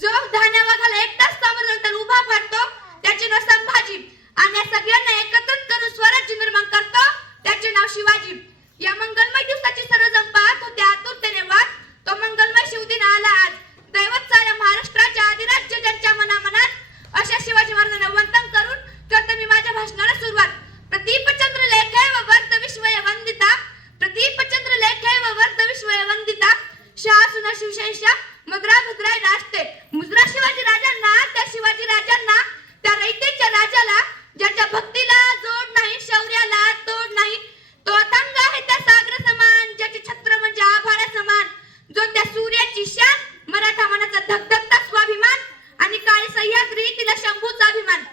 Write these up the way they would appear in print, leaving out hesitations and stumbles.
जो धान्या वाघाला एकटाच समोर जाऊन उभा फाडतो त्याचे नाव संभाजी आणि या सगळ्यांना एकत्रित करून स्वराज्य निर्माण करतो त्याचे नाव शिवाजी. या मंगलमय दिवसाची सर्वजण पाहत होते आतुरतेने वाट. तो मंगलमय शिवदिन आला आज. दैवत साऱ्या महाराष्ट्राच्या अधिराज्य ज्यांच्या मनामनात अशा शिवाजी महाराजांना वंदन करून करते मी माझ्या भाषणाला सुरुवात. प्रदीपचंद्र लेखे व वर्ध विश्वय वंदिता. प्रदीपचंद्र लेखे व वर्ध विश्वय वंदिता. शासुन शिवशेषा मुद्रा भद्राय राष्ट्रे. मुद्रा शिवाजी राजांना, त्या शिवाजी राजांना, त्या रयतेच्या राजाला ज्याच्या भक्तीला जोड नाही, शौर्याला तोड नाही, तो अथांग आहे त्या सागर समान, ज्याचे छत्र म्हणजे आभाळा समान, जो त्या सूर्याची शान, मराठा मनाचा धगधगता स्वाभिमान आणि काळी सह्याद्री तिला शंभूचा अभिमान.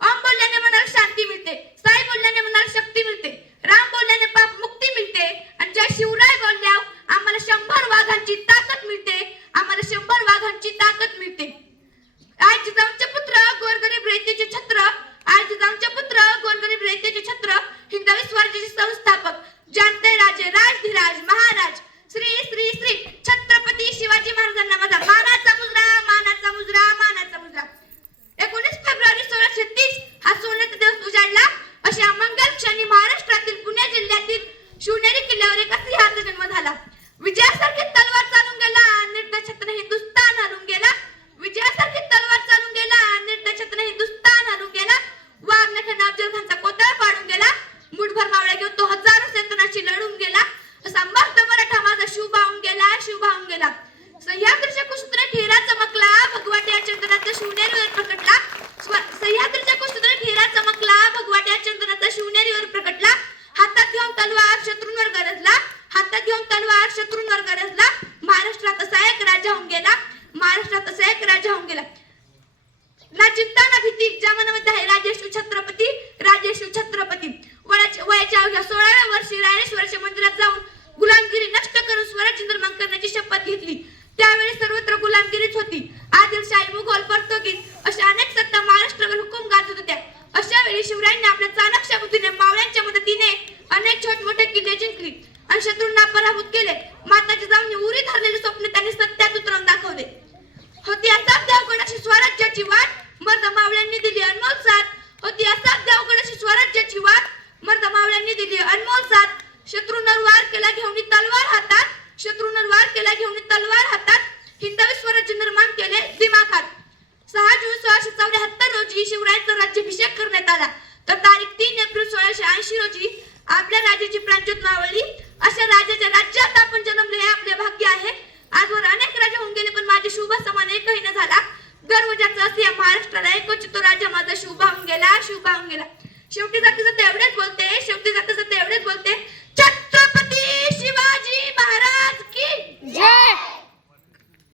ओम बोलल्याने मनाला शांती मिळते, साई बोलल्याने मनाला शक्ती मिळते, राम बोलल्याने पाप मुक्ती मिळते आणि जय शिवराय बोलल्यावर आम्हाला 100 वाघांची ताकद मिळते, आम्हाला 100 वाघांची ताकद मिळते. आज जिजाऊंचे पुत्र गोरगरीब रयतेचे छत्र, आज जिजाऊंचे पुत्र गोरगरीब रयतेचे छत्र, हिंदवी स्वराज्याचे संस्थापक, जानते राजे राजधिराज महाराज श्री श्री श्री छत्रपती शिवाजी महाराजांना माझा मानाचा मुजरा, मानाचा मुजरा, मानाचा मुजरा. 19 फेब्रुवारी 1630 हा सोन्याचा दिवस उजाडला. अशा मंगल क्षणी महाराष्ट्रातील पुणे जिल्ह्यातील शिवनेरी किल्ल्यावर एका सिंहाचा जन्म झाला. विजयासारखी तलवार चालून गेला, निर्दय छत्रपती हिंदुस्थान हरून गेला. विजयासारखी तलवार चालून गेला, निर्दय छत्रपती हिंदुस्थान हरून गेला. वाघनखाने अफजल खानचा कोतळ पाडून गेला. मुठभर मावळ्या घेऊन तो हजारो सेतनाशी लढून गेला. असा मर्द मराठा माझा शिव भावून गेला, शिव भावून गेला. सह्याद्रीच्या कुशीतून हिरा चमकला, भगवाट्या चंद्राचा शिवनेरीवर प्रकटला. सह्याद्रीच्या कुशीतून हिरा चमकला, भगवाट्या चंद्राचा शिवनेरीवर प्रकटला. हातात घेऊन तलवार शत्रूंवर गरजला, हातात घेऊन तलवार शत्रूंवर गरजला. महाराष्ट्रात असा एक राजा होऊन गेला, महाराष्ट्रात असा एक राजा होऊन गेला. ना चिंता ना भीती, ज्या मनामध्ये आहे राजेश्वर छत्रपती, राजेश्वर छत्रपती. वयाच्या अवघ्या 16व्या वर्षी रायरेश्वराच्या मंदिरात जाऊन गुलामगिरी नष्ट करून स्वराज्य निर्माण करण्याची शपथ घेतली. त्यावेळी सर्वत्र गुलामगिरीच होती. आदिलशाही, मुघल, पोर्तुगीज अशा अनेक सत्ता महाराष्ट्रावर हुकूम गाजवत होत्या. अशा वेळी शिवरायांनी आपल्या चाणक्य बुद्धीने मावळ्यांच्या मदतीने अनेक छोट-मोठे किल्ले जिंकली आणि शत्रूंना पराभूत केले. माता जिजाऊंनी उरी धरलेले स्वप्न त्यांनी सत्यात उतरवून दाखवले. होती असाध्य अवघडाची स्वराज्याची वाट, मर्द मावळ्यांनी दिली अनमोल साथ. होती असाध्य अवघडाची स्वराज्याची वाट, मर्द मावळ्यांनी दिली अनमोल साथ. शत्रूंवर वार केला घेऊन तलवार हातात, शत्रूंवर वार केला घेऊन तलवार हातात. हिंदवी स्वराज्य निर्माण केले दिमाखात. 6 जून 1674 रोजी शिवरायांचा राज्याभिषेक करण्यात आला. तर तारीख 3 एप्रिल 1680 रोजी आपल्या राजाची प्राणज्योत मावळली. अशा राजाच्या राज्यात आपण जन्मले हे आपले भाग्य आहे. आजवर अनेक राजा होऊन गेले पण माझे शुभ समान एकही न झाला. गर्व ज्याचा असे या महाराष्ट्राला, एकच तो राजा माझा शुभ होऊन गेला, शुभ होऊन गेला. शेवटी जातीचा